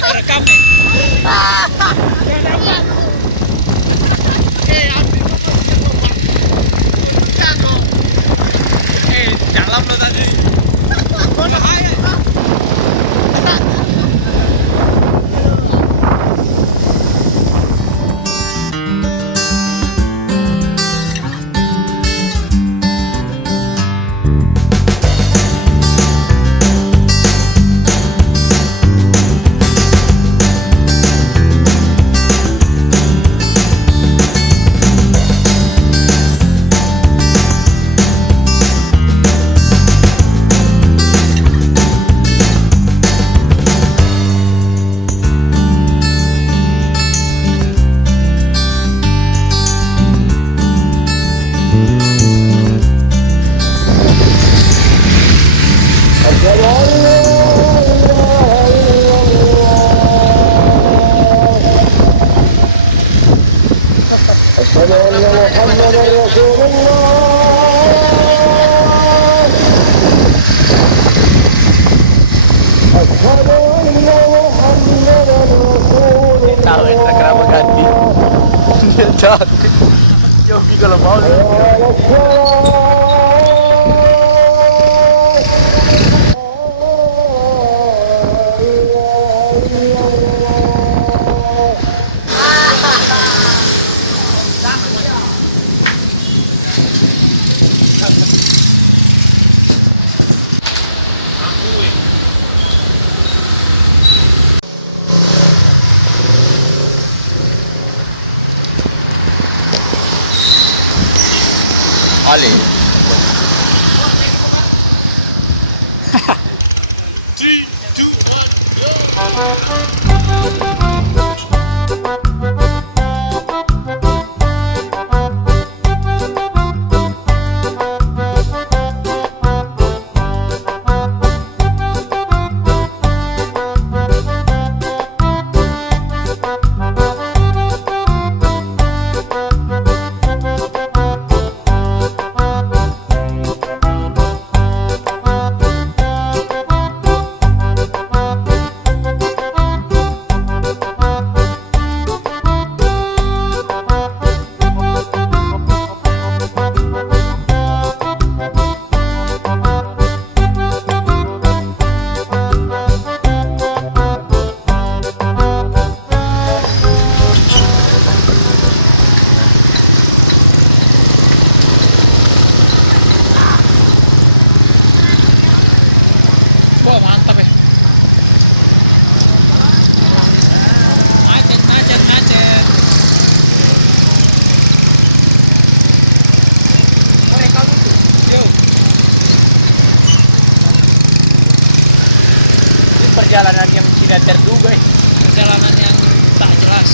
Nggak kerekam nih. Nggak dapat. Oke, ambil nomor. Dalam lo tadi. Bahaya. أشهد أن محمدا رسول الله أشهد أن محمدا رسول الله tahu Indra kenapa ganti dia cantik Yogi kalau mau Ali. 3, 2, 1, go! Wah, mantap ya. Macet, macet, macet. Mereka itu. Yo. Ini perjalanan yang tidak terduga. Perjalanan yang tak jelas.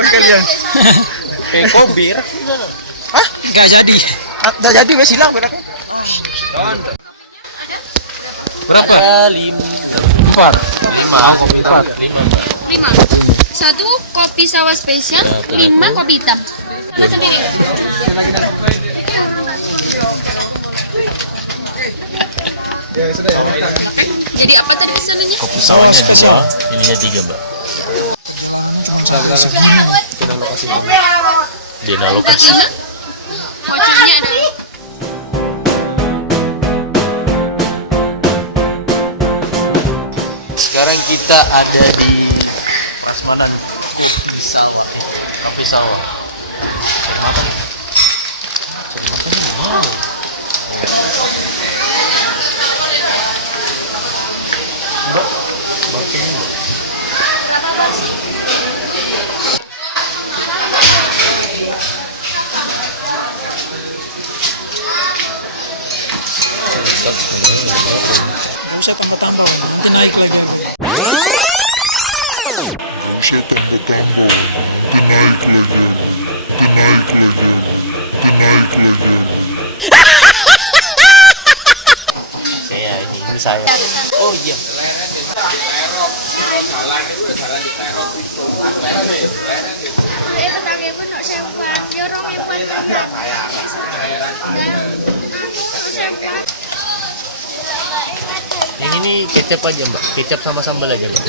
kalian. Kobir. Hah? Nggak jadi. Udah jadi wes hilang beraknya. Berapa? Empat. Empat. 1 kopi sawah spesial, 5 kopi hitam. Salah sendiri. Jadi apa tadi pesanannya? Kopi sawahnya 2, ininya 3 mbak. Di lokasi. Dagingnya? Poconnya ada. Sekarang kita ada di prasmanan kopi sawah. Kopi sawah. Makan. Wow. Nggak usah tambah-tambah, nanti naik lagi. Ini saya. Oh iya. Ini nih kecap aja mbak, kecap sama sambal aja mbak.